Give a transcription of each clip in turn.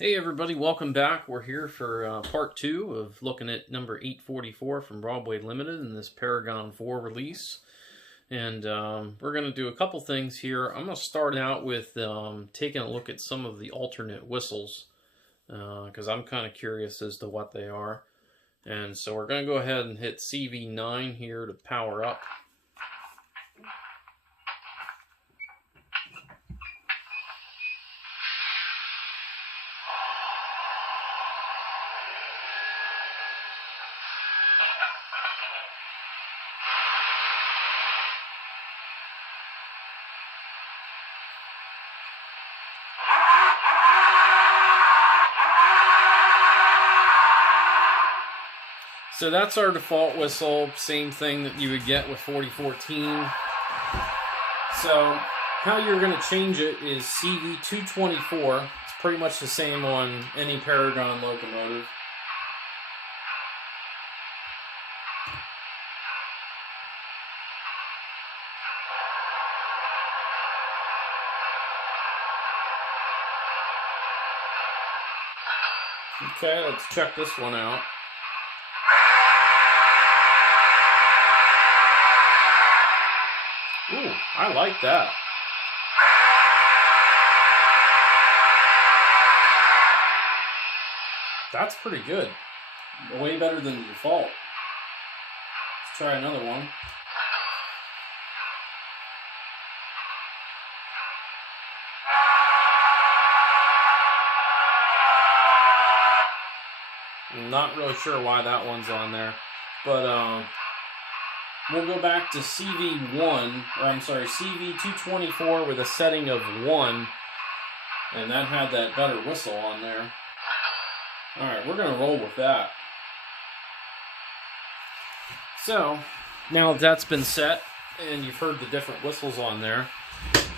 Hey everybody, welcome back. We're here for part 2 of looking at number 844 from Broadway Limited in this Paragon 4 release. And we're going to do a couple things here. I'm going to start out with taking a look at some of the alternate whistles because I'm kind of curious as to what they are. And so we're going to go ahead and hit CV9 here to power up. So that's our default whistle, same thing that you would get with 4014. So how you're going to change it is CV224. It's pretty much the same on any Paragon locomotive. Okay, let's check this one out. Ooh, I like that. That's pretty good. Way better than the default. Let's try another one. I'm not really sure why that one's on there, but we'll go back to CV224 with a setting of 1, and that had that better whistle on there. Alright, we're going to roll with that. So, now that that's been set, and you've heard the different whistles on there,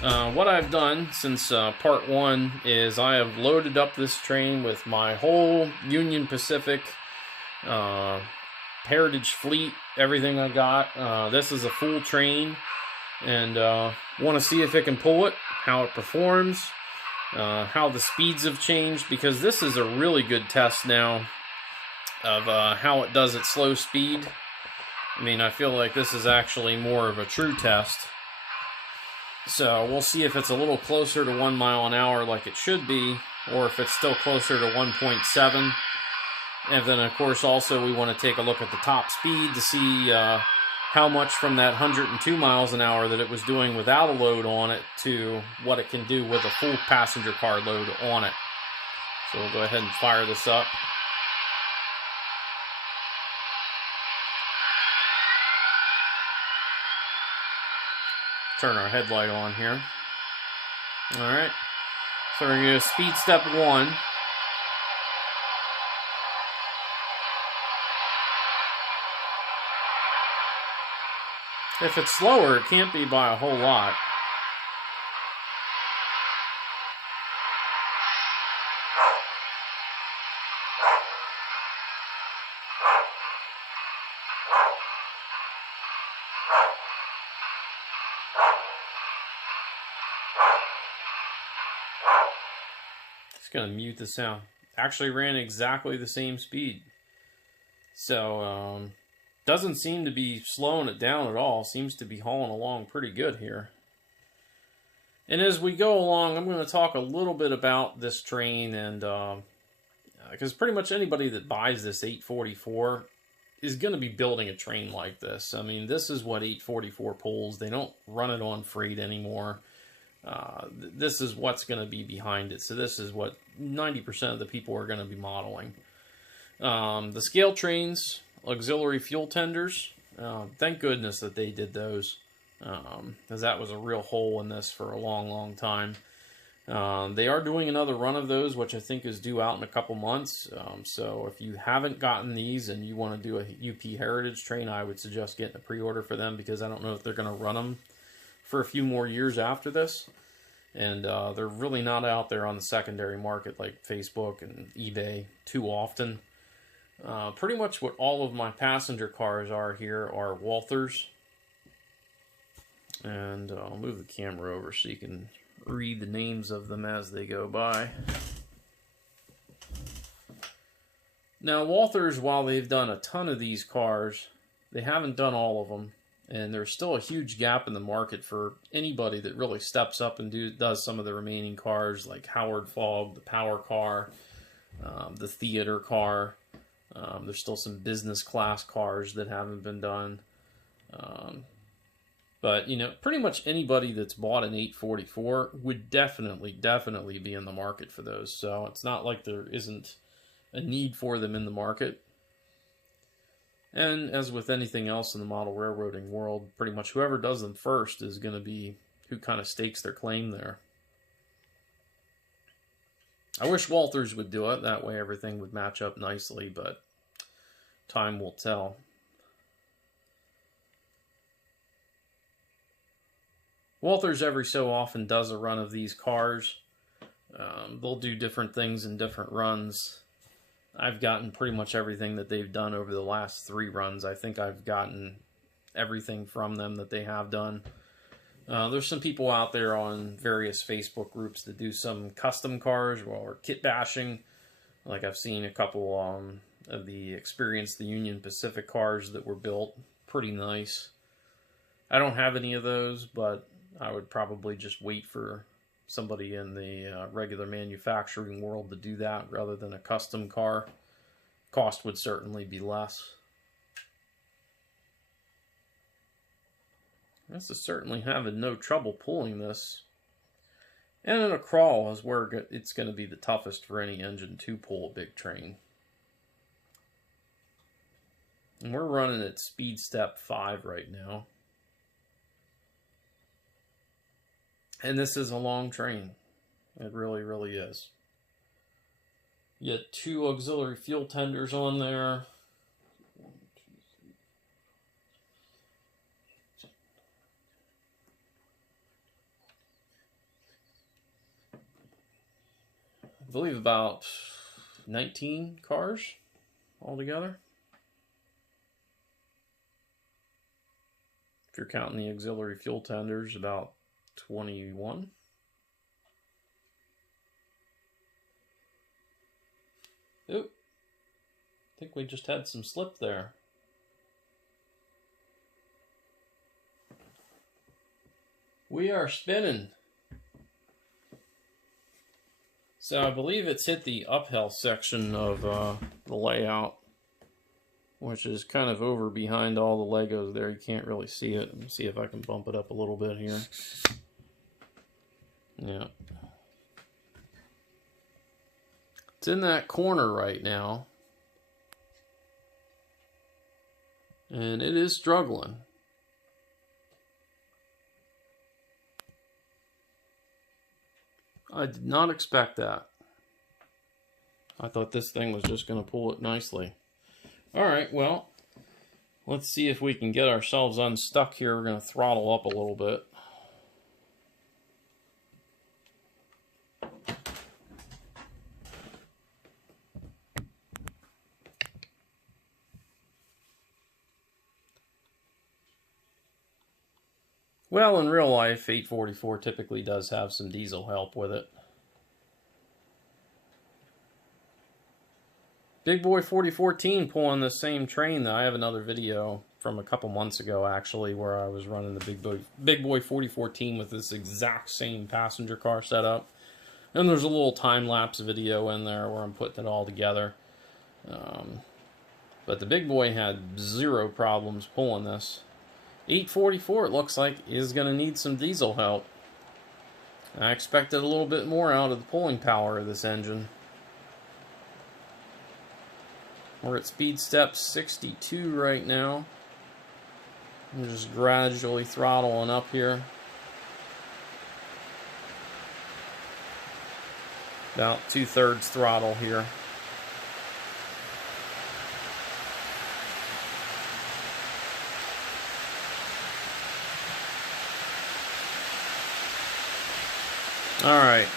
what I've done since part 1 is I have loaded up this train with my whole Union Pacific Heritage fleet, everything I got. This is a full train, and want to see if it can pull it, how it performs, how the speeds have changed, because this is a really good test now of how it does at slow speed. I mean, I feel like this is actually more of a true test. So we'll see if it's a little closer to 1 mile an hour like it should be, or if it's still closer to 1.7. And then, of course, also we want to take a look at the top speed to see how much from that 102 miles an hour that it was doing without a load on it to what it can do with a full passenger car load on it. So we'll go ahead and fire this up. Turn our headlight on here. Alright, so we're going to go speed step 1. If it's slower, it can't be by a whole lot. Just going to mute the sound. Actually ran exactly the same speed. So, doesn't seem to be slowing it down at all. Seems to be hauling along pretty good here. And as we go along, I'm going to talk a little bit about this train, and because pretty much anybody that buys this 844 is going to be building a train like this. I mean, this is what 844 pulls. They don't run it on freight anymore. This is what's going to be behind it. So this is what 90% of the people are going to be modeling. The scale trains, auxiliary fuel tenders, thank goodness that they did those, because that was a real hole in this for a long time. They are doing another run of those, which I think is due out in a couple months. So if you haven't gotten these and you want to do a UP Heritage train, I would suggest getting a pre-order for them, because I don't know if they're going to run them for a few more years after this. And they're really not out there on the secondary market like Facebook and eBay too often. Pretty much what all of my passenger cars are here are Walthers. And I'll move the camera over so you can read the names of them as they go by. Now, Walthers, while they've done a ton of these cars, they haven't done all of them. And there's still a huge gap in the market for anybody that really steps up and does some of the remaining cars, like Howard Fogg, the power car, the theater car. There's still some business class cars that haven't been done. But, you know, pretty much anybody that's bought an 844 would definitely be in the market for those. So it's not like there isn't a need for them in the market. And as with anything else in the model railroading world, pretty much whoever does them first is going to be who kind of stakes their claim there. I wish Walthers would do it. That way everything would match up nicely, but time will tell. Walthers every so often does a run of these cars. They'll do different things in different runs. I've gotten pretty much everything that they've done over the last 3 runs. I think I've gotten everything from them that they have done. There's some people out there on various Facebook groups that do some custom cars or kit bashing. Like I've seen a couple of the Experience the Union Pacific cars that were built. Pretty nice. I don't have any of those, but I would probably just wait for somebody in the regular manufacturing world to do that rather than a custom car. Cost would certainly be less. This is certainly having no trouble pulling this. And in a crawl is where it's going to be the toughest for any engine to pull a big train. And we're running at speed step 5 right now. And this is a long train. It really, really is. You get 2 auxiliary fuel tenders on there. 1, 2, 3. I believe about 19 cars altogether. If you're counting the auxiliary fuel tenders, about 21. Oop. I think we just had some slip there. We are spinning. So I believe it's hit the uphill section of the layout, which is kind of over behind all the Legos there. You can't really see it. Let me see if I can bump it up a little bit here. Yeah. It's in that corner right now. And it is struggling. I did not expect that. I thought this thing was just going to pull it nicely. Alright, well, let's see if we can get ourselves unstuck here. We're going to throttle up a little bit. Well, in real life, 844 typically does have some diesel help with it. Big Boy 4014 pulling the same train, though. I have another video from a couple months ago, actually, where I was running the Big Boy 4014 with this exact same passenger car setup. And there's a little time-lapse video in there where I'm putting it all together. But the Big Boy had 0 problems pulling this. 844, it looks like, is going to need some diesel help. I expected a little bit more out of the pulling power of this engine. We're at speed step 62 right now. I'm just gradually throttling up here. About 2/3 throttle here. Alright,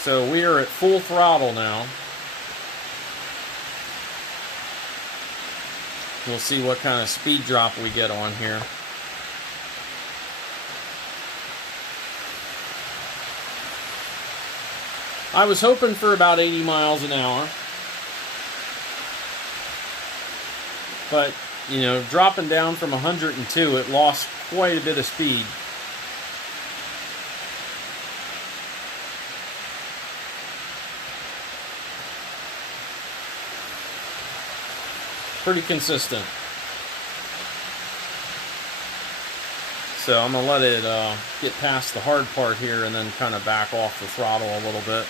so we are at full throttle now. We'll see what kind of speed drop we get on here. I was hoping for about 80 miles an hour. But, you know, dropping down from 102, it lost quite a bit of speed. Pretty consistent. So I'm going to let it get past the hard part here and then kind of back off the throttle a little bit.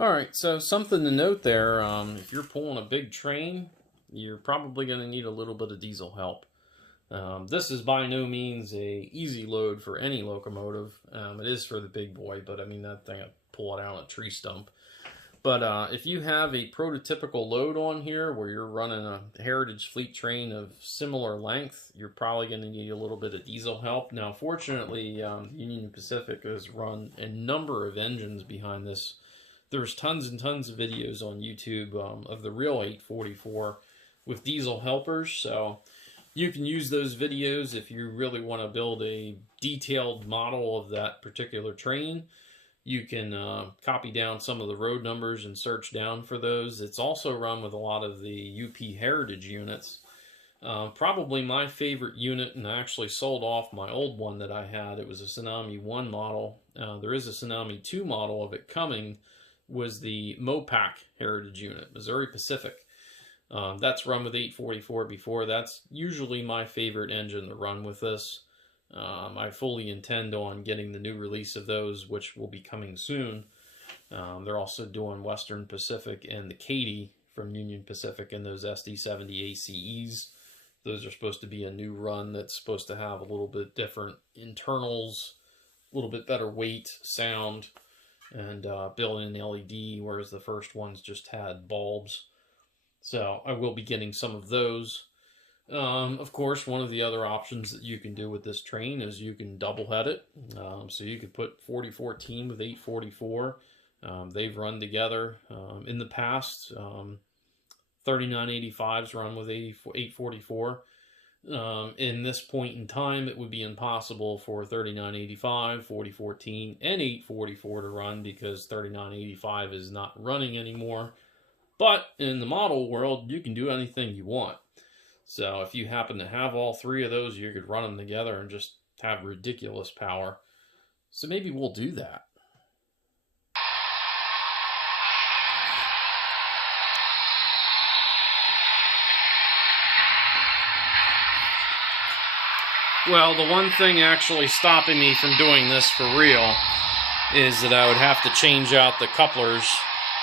Alright, so something to note there, if you're pulling a big train, you're probably going to need a little bit of diesel help. This is by no means a easy load for any locomotive. It is for the big boy, but I mean that thing, I pull it out on a tree stump. But if you have a prototypical load on here where you're running a Heritage Fleet train of similar length, you're probably going to need a little bit of diesel help. Now, fortunately, Union Pacific has run a number of engines behind this. There's tons and tons of videos on YouTube of the real 844 with diesel helpers, so you can use those videos if you really want to build a detailed model of that particular train. You can copy down some of the road numbers and search down for those. It's also run with a lot of the UP Heritage units. Probably my favorite unit, and I actually sold off my old one that I had. It was a Tsunami 1 model. There is a Tsunami 2 model of it coming, was the Mopac Heritage unit, Missouri Pacific. That's run with 844 before. That's usually my favorite engine to run with this. I fully intend on getting the new release of those, which will be coming soon. They're also doing Western Pacific and the Katy from Union Pacific and those SD70 ACEs. Those are supposed to be a new run that's supposed to have a little bit different internals, a little bit better weight, sound, and built-in LED, whereas the first ones just had bulbs. So I will be getting some of those. Of course, one of the other options that you can do with this train is you can double head it. So you could put 4014 with 844. They've run together in the past. 3985s run with 844. In this point in time, it would be impossible for 3985, 4014, and 844 to run because 3985 is not running anymore. But in the model world, you can do anything you want. So if you happen to have all three of those, you could run them together and just have ridiculous power. So maybe we'll do that. Well, the one thing actually stopping me from doing this for real is that I would have to change out the couplers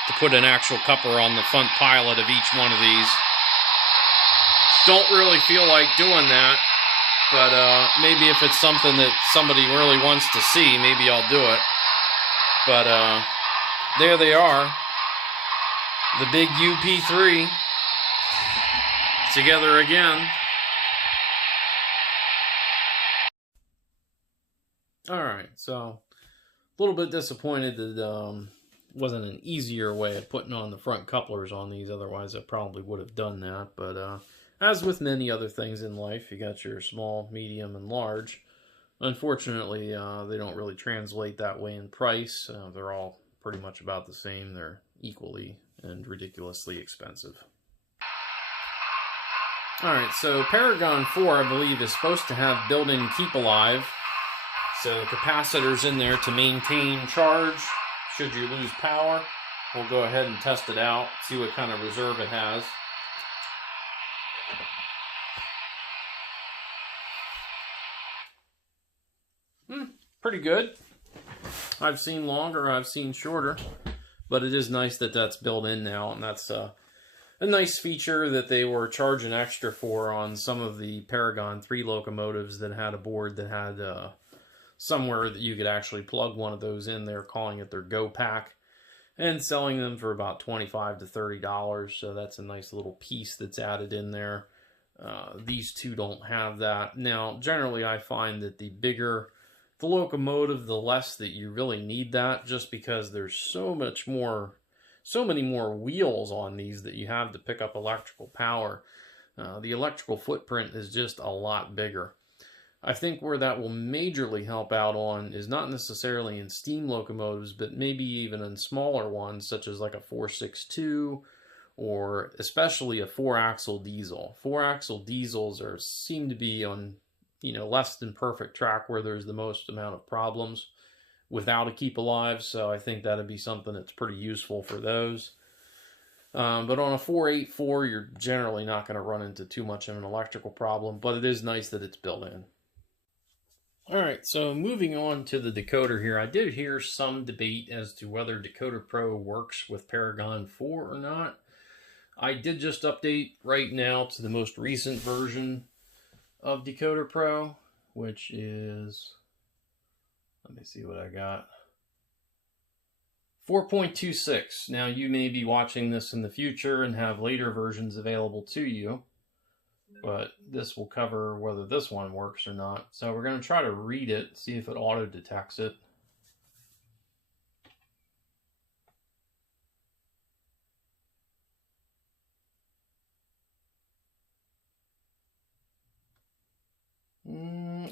to put an actual coupler on the front pilot of each one of these. Don't really feel like doing that, but maybe if it's something that somebody really wants to see, maybe I'll do it. But there they are, the big UP3 together again. Alright, so a little bit disappointed that wasn't an easier way of putting on the front couplers on these, otherwise I probably would have done that. But as with many other things in life, you got your small, medium, and large. Unfortunately, they don't really translate that way in price. They're all pretty much about the same. They're equally and ridiculously expensive. Alright, so Paragon 4, I believe, is supposed to have built-in keep alive. So capacitors in there to maintain charge should you lose power. We'll go ahead and test it out, see what kind of reserve it has. Pretty good. I've seen longer, I've seen shorter, but it is nice that that's built in now, and that's a nice feature that they were charging extra for on some of the Paragon 3 locomotives that had a board that had somewhere that you could actually plug one of those in. They're calling it their Go Pack and selling them for about $25 to $30. So that's a nice little piece that's added in there. These two don't have that. Now, generally, I find that the bigger the locomotive, the less that you really need that, just because there's so many more wheels on these that you have to pick up electrical power. The electrical footprint is just a lot bigger. I think where that will majorly help out on is not necessarily in steam locomotives, but maybe even in smaller ones, such as like a 462 or especially a 4-axle diesel. 4-axle diesels seem to be on, less than perfect track where there's the most amount of problems without a keep alive. So I think that'd be something that's pretty useful for those. But on a 484, you're generally not going to run into too much of an electrical problem, but it is nice that it's built in. Alright, so moving on to the decoder here. I did hear some debate as to whether Decoder Pro works with Paragon 4 or not. I did just update right now to the most recent version of Decoder Pro, which is, let me see what I got, 4.26. Now, you may be watching this in the future and have later versions available to you, but this will cover whether this one works or not. So we're going to try to read it, see if it auto detects it.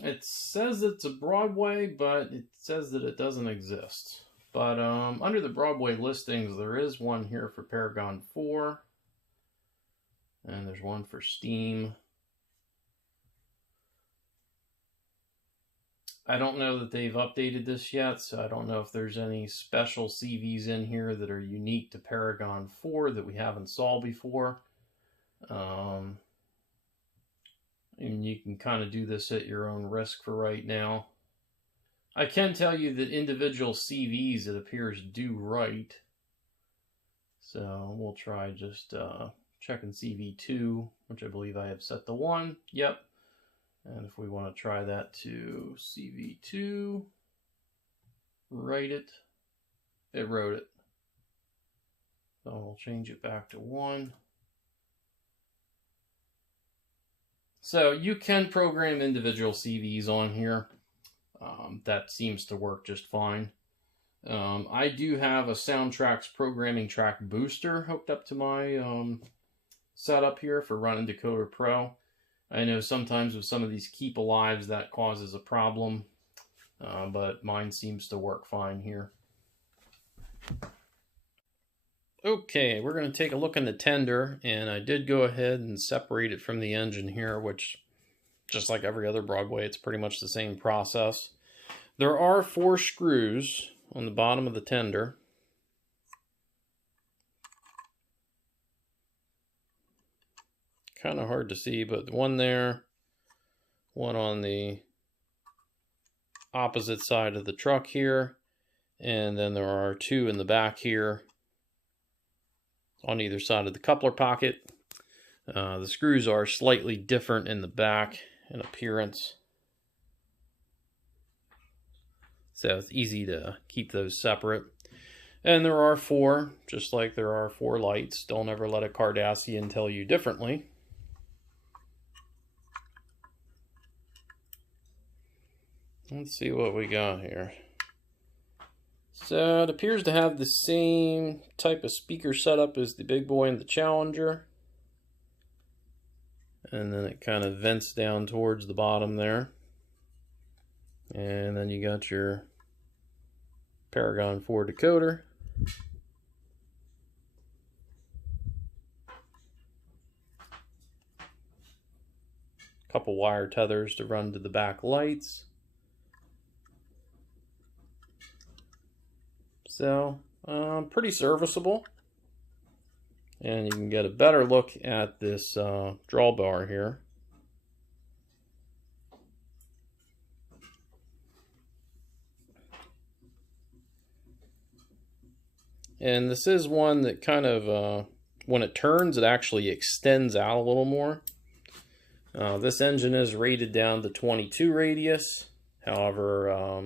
It says it's a Broadway, but it says that it doesn't exist. But under the Broadway listings, there is one here for Paragon 4. And there's one for Steam. I don't know that they've updated this yet, so I don't know if there's any special CVs in here that are unique to Paragon 4 that we haven't saw before. And you can kind of do this at your own risk for right now. I can tell you that individual CVs, it appears, do write. So we'll try just checking CV2, which I believe I have set to 1. Yep. And if we want to try that to CV2, write it, it wrote it. So we'll change it back to 1. So you can program individual CVs on here. That seems to work just fine. I do have a Soundtrack's programming track booster hooked up to my setup here for running Decoder Pro. I know sometimes with some of these keep alives that causes a problem, but mine seems to work fine here. Okay, we're going to take a look in the tender, and I did go ahead and separate it from the engine here, which, just like every other Broadway, it's pretty much the same process. There are 4 screws on the bottom of the tender. Kind of hard to see, but one there, one on the opposite side of the truck here, and then there are 2 in the back here on either side of the coupler pocket. The screws are slightly different in the back in appearance, so it's easy to keep those separate. And there are 4, just like there are 4 lights. Don't ever let a Cardassian tell you differently. Let's see what we got here. So it appears to have the same type of speaker setup as the Big Boy and the Challenger. And then it kind of vents down towards the bottom there. And then you got your Paragon 4 decoder. Couple wire tethers to run to the back lights. So, pretty serviceable. And you can get a better look at this drawbar here. And this is one that kind of, when it turns, it actually extends out a little more. This engine is rated down to 22 radius. However,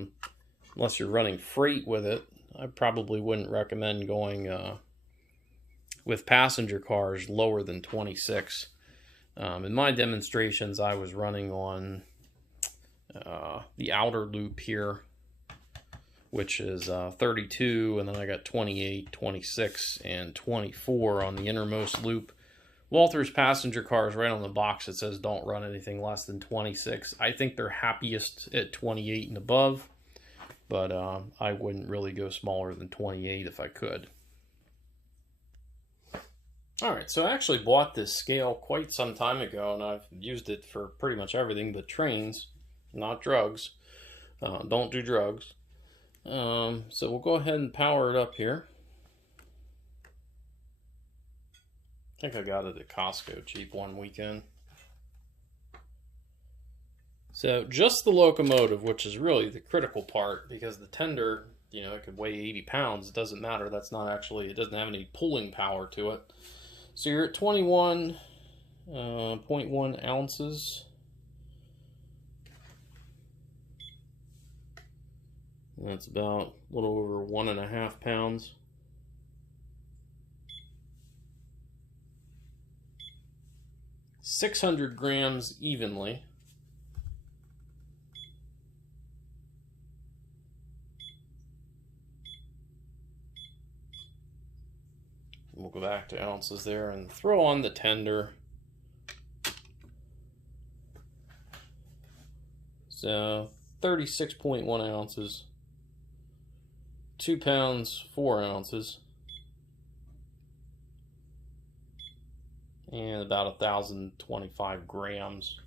unless you're running freight with it, I probably wouldn't recommend going with passenger cars lower than 26. In my demonstrations, I was running on the outer loop here, which is 32, and then I got 28, 26, and 24 on the innermost loop. Walther's passenger cars, right on the box, it says don't run anything less than 26. I think they're happiest at 28 and above, but I wouldn't really go smaller than 28 if I could. Alright, so I actually bought this scale quite some time ago, and I've used it for pretty much everything but trains, not drugs. Don't do drugs. So we'll go ahead and power it up here. I think I got it at Costco cheap one weekend. So just the locomotive, which is really the critical part, because the tender, you know, it could weigh 80 pounds. It doesn't matter. That's not actually, it doesn't have any pulling power to it. So you're at 21.1 ounces. That's about a little over 1.5 pounds. $600 grams evenly. We'll go back to ounces there and throw on the tender. So 36.1 ounces, 2 pounds, 4 ounces, and about 1,025 grams.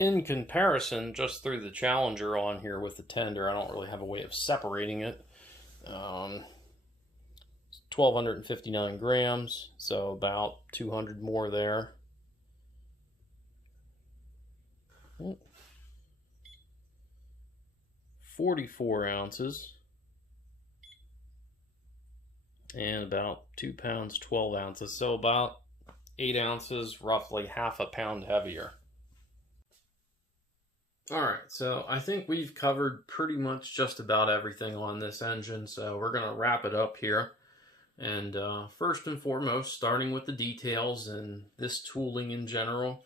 In comparison, just through the Challenger on here with the tender, I don't really have a way of separating it. 1,259 grams, so about 200 more there. 44 ounces, and about 2 pounds, 12 ounces, so about 8 ounces, roughly half a pound heavier. Alright, so I think we've covered pretty much just about everything on this engine, so we're going to wrap it up here. And first and foremost, starting with the details and this tooling in general,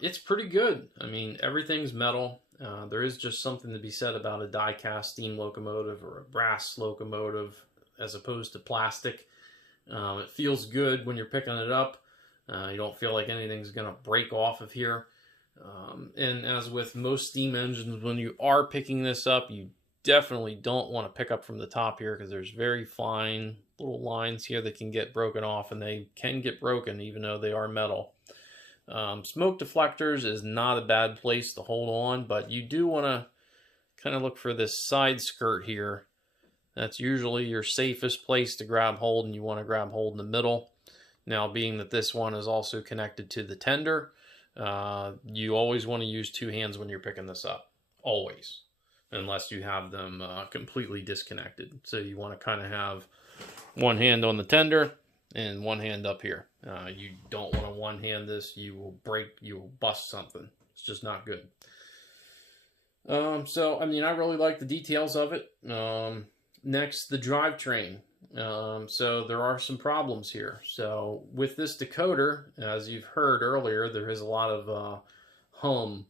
it's pretty good. I mean, everything's metal. There is just something to be said about a die-cast steam locomotive or a brass locomotive as opposed to plastic. It feels good when you're picking it up. You don't feel like anything's going to break off of here. And as with most steam engines, when you are picking this up, you definitely don't want to pick up from the top here because there's very fine little lines here that can get broken off, and they can get broken even though they are metal. Smoke deflectors is not a bad place to hold on, but you do want to kind of look for this side skirt here. That's usually your safest place to grab hold, and you want to grab hold in the middle. Now, being that this one is also connected to the tender, you always want to use two hands when you're picking this up. Always. Unless you have them completely disconnected. So you want to kind of have one hand on the tender and one hand up here. You don't want to one-hand this. You will break, you will bust something. It's just not good. So, I mean, I really like the details of it. Next, the drivetrain. So there are some problems here. So with this decoder, as you've heard earlier, there is a lot of hum.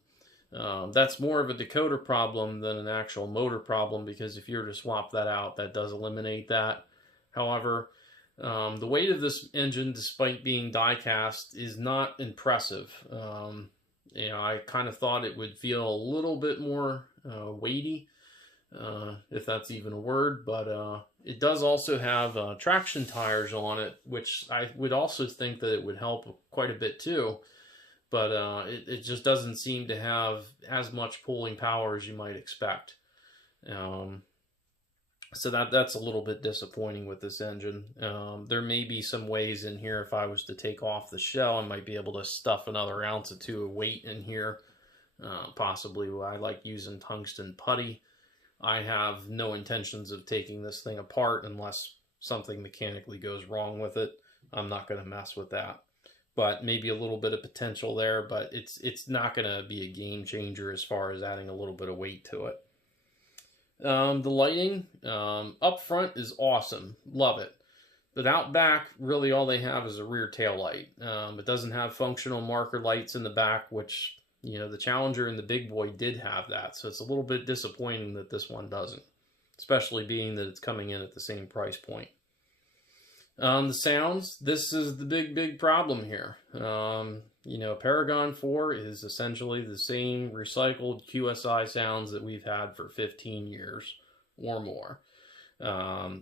That's more of a decoder problem than an actual motor problem, because if you were to swap that out, that does eliminate that. However, the weight of this engine, despite being die-cast, is not impressive. You know, I kind of thought it would feel a little bit more weighty, if that's even a word, but it does also have traction tires on it, which I would also think that it would help quite a bit too. But it just doesn't seem to have as much pulling power as you might expect. So that's a little bit disappointing with this engine. There may be some ways in here, if I was to take off the shell, I might be able to stuff another ounce or two of weight in here. Possibly. I like using tungsten putty. I have no intentions of taking this thing apart unless something mechanically goes wrong with it. I'm not going to mess with that. but maybe a little bit of potential there, but it's not going to be a game changer as far as adding a little bit of weight to it. The lighting up front is awesome. Love it. But out back, really all they have is a rear tail light. It doesn't have functional marker lights in the back, which, you know, the Challenger and the Big Boy did have that. So it's a little bit disappointing that this one doesn't, especially being that it's coming in at the same price point. The sounds, this is the big problem here. You know, Paragon 4 is essentially the same recycled QSI sounds that we've had for 15 years or more.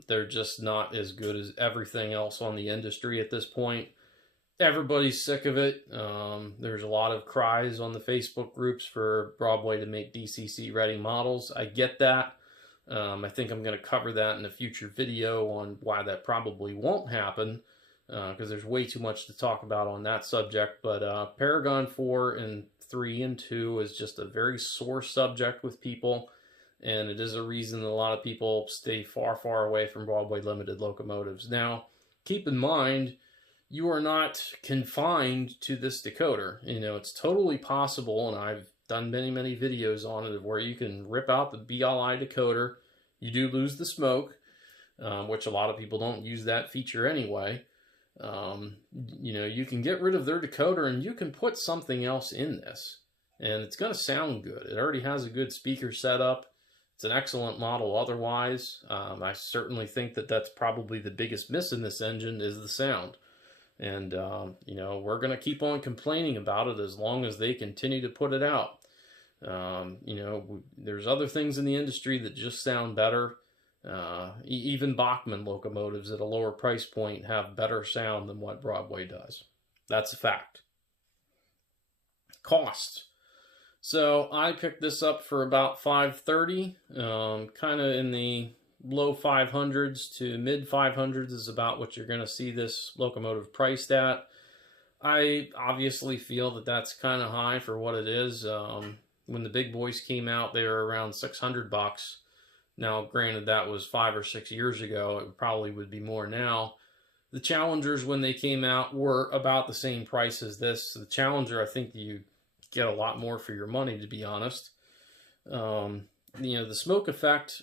They're just not as good as everything else on the industry at this point. Everybody's sick of it. There's a lot of cries on the Facebook groups for Broadway to make DCC ready models. I get that. I think I'm going to cover that in a future video on why that probably won't happen, because there's way too much to talk about on that subject. But Paragon 4 and 3 and 2 is just a very sore subject with people, and it is a reason that a lot of people stay far away from Broadway Limited locomotives. Now, keep in mind, you are not confined to this decoder. You know, it's totally possible, and I've done many videos on it, where you can rip out the BLI decoder. You do lose the smoke, which a lot of people don't use that feature anyway. You know, you can get rid of their decoder and you can put something else in this, and it's going to sound good. It already has a good speaker setup. It's an excellent model otherwise. I certainly think that that's probably the biggest miss in this engine is the sound. And, you know, we're going to keep on complaining about it as long as they continue to put it out. You know, there's other things in the industry that just sound better. Even Bachmann locomotives at a lower price point have better sound than what Broadway does. That's a fact. Cost. So I picked this up for about $530, kind of in the low 500s to mid 500s is about what you're going to see this locomotive priced at. I obviously feel that that's kind of high for what it is. When the big boys came out, they were around $600. Now, granted, that was 5 or 6 years ago. It probably would be more now. The Challengers, when they came out, were about the same price as this. The Challenger, I think you get a lot more for your money, to be honest. You know, the smoke effect,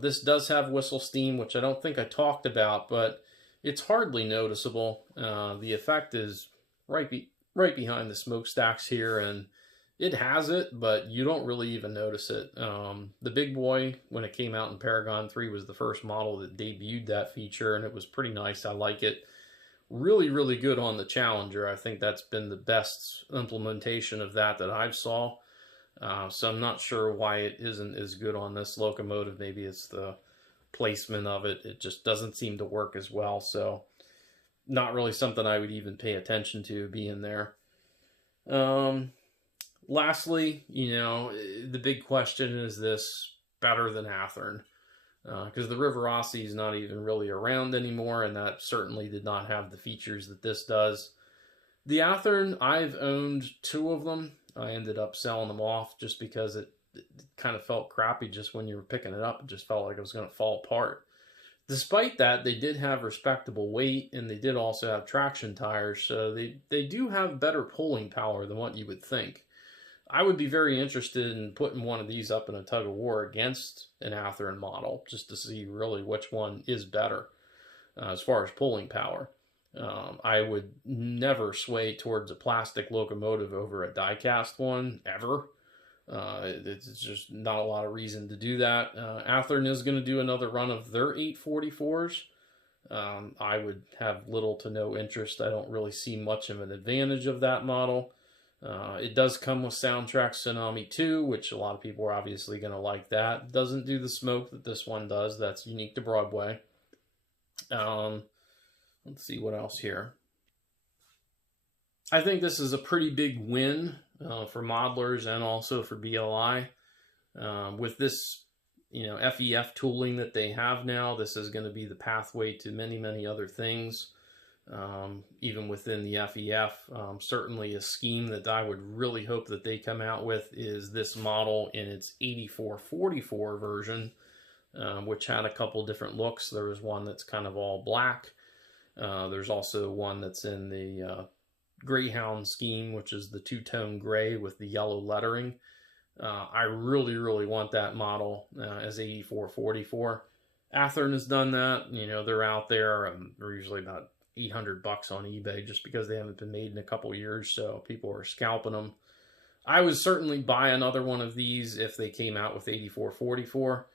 this does have whistle steam, which I don't think I talked about, but it's hardly noticeable. The effect is right behind the smokestacks here, and it has it, but you don't really even notice it. The Big Boy, when it came out in Paragon 3, was the first model that debuted that feature, and it was pretty nice. I like it. Really good on the Challenger. I think that's been the best implementation of that I've saw. So I'm not sure why it isn't as good on this locomotive. Maybe it's the placement of it. It just doesn't seem to work as well. So not really something I would even pay attention to being there. Lastly, you know, the big question is this better than Athearn? Because the River Rossi is not even really around anymore, and that certainly did not have the features that this does. The Athearn, I've owned 2 of them. I ended up selling them off just because it kind of felt crappy just when you were picking it up. It just felt like it was going to fall apart. Despite that, they did have respectable weight, and they did also have traction tires, so they do have better pulling power than what you would think. I would be very interested in putting one of these up in a tug of war against an Athearn model, just to see really which one is better as far as pulling power. I would never sway towards a plastic locomotive over a die-cast one, ever. It's just not a lot of reason to do that. Athearn is going to do another run of their 844s. I would have little to no interest. I don't really see much of an advantage of that model. It does come with Soundtrack Tsunami 2, which a lot of people are obviously going to like that. It doesn't do the smoke that this one does. That's unique to Broadway. Let's see what else here. I think this is a pretty big win for modelers and also for BLI. With this, you know, FEF tooling that they have now, this is going to be the pathway to many other things. Even within the FEF, certainly a scheme that I would really hope that they come out with is this model in its 8444 version, which had a couple different looks. There was one that's kind of all black. There's also one that's in the Greyhound scheme, which is the two-tone gray with the yellow lettering. I really, really want that model as 8444. Athearn has done that. You know, they're out there. They're usually about $800 on eBay just because they haven't been made in a couple years, so people are scalping them. I would certainly buy another one of these if they came out with 8444.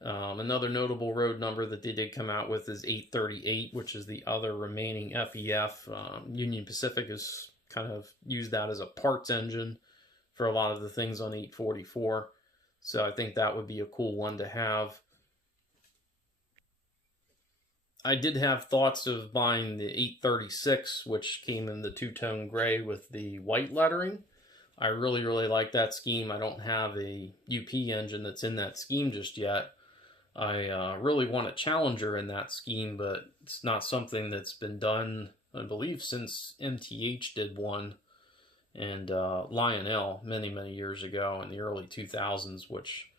Another notable road number that they did come out with is 838, which is the other remaining FEF. Union Pacific has kind of used that as a parts engine for a lot of the things on 844. So I think that would be a cool one to have. I did have thoughts of buying the 836, which came in the two-tone gray with the white lettering. I really, really like that scheme. I don't have a UP engine that's in that scheme just yet. I really want a Challenger in that scheme, but it's not something that's been done, I believe, since MTH did one, and Lionel many, many years ago in the early 2000s, which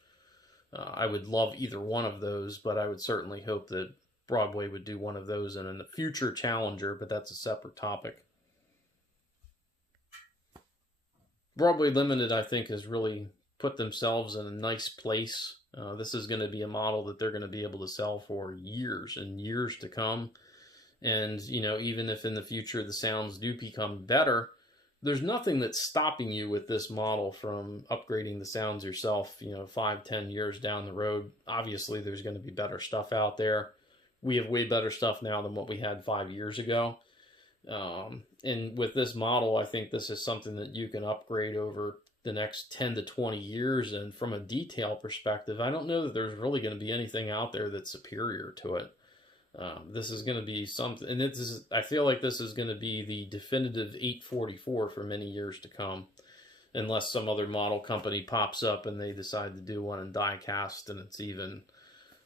I would love either one of those, but I would certainly hope that Broadway would do one of those in a future Challenger, but that's a separate topic. Broadway Limited, I think, has really put themselves in a nice place. This is going to be a model that they're going to be able to sell for years and years to come. And, you know, even if in the future the sounds do become better, there's nothing that's stopping you with this model from upgrading the sounds yourself, you know, 5-10 years down the road. Obviously, there's going to be better stuff out there. We have way better stuff now than what we had 5 years ago. And with this model, I think this is something that you can upgrade over the next 10 to 20 years. And from a detail perspective, I don't know that there's really going to be anything out there that's superior to it. This is going to be something, and I feel like this is going to be the definitive 844 for many years to come, unless some other model company pops up and they decide to do one in die cast and it's even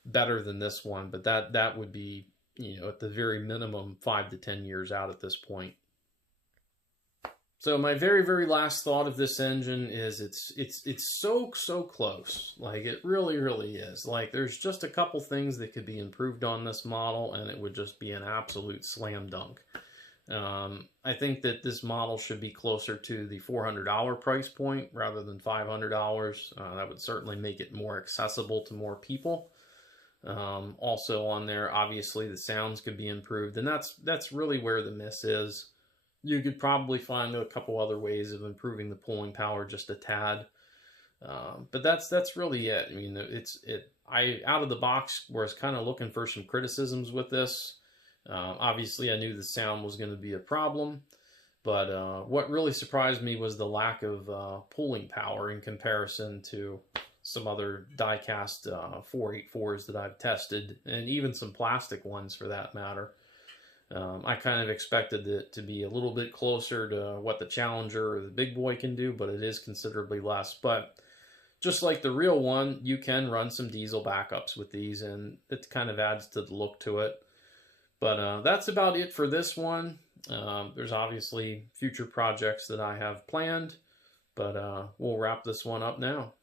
better than this one. But that would be, you know, at the very minimum 5 to 10 years out at this point. So my very, very last thought of this engine is it's so close. Like, it really, really is. Like, there's just a couple things that could be improved on this model, and it would just be an absolute slam dunk. I think that this model should be closer to the $400 price point rather than $500. That would certainly make it more accessible to more people. Also on there, obviously, the sounds could be improved, and that's really where the miss is. You could probably find a couple other ways of improving the pulling power just a tad, but that's really it. I mean, I out of the box was kind of looking for some criticisms with this. Obviously, I knew the sound was going to be a problem, but what really surprised me was the lack of pulling power in comparison to some other die-cast 484s that I've tested, and even some plastic ones for that matter. I kind of expected it to be a little bit closer to what the Challenger or the Big Boy can do, but it is considerably less. But just like the real one, you can run some diesel backups with these, and it kind of adds to the look to it. But that's about it for this one. There's obviously future projects that I have planned, but we'll wrap this one up now.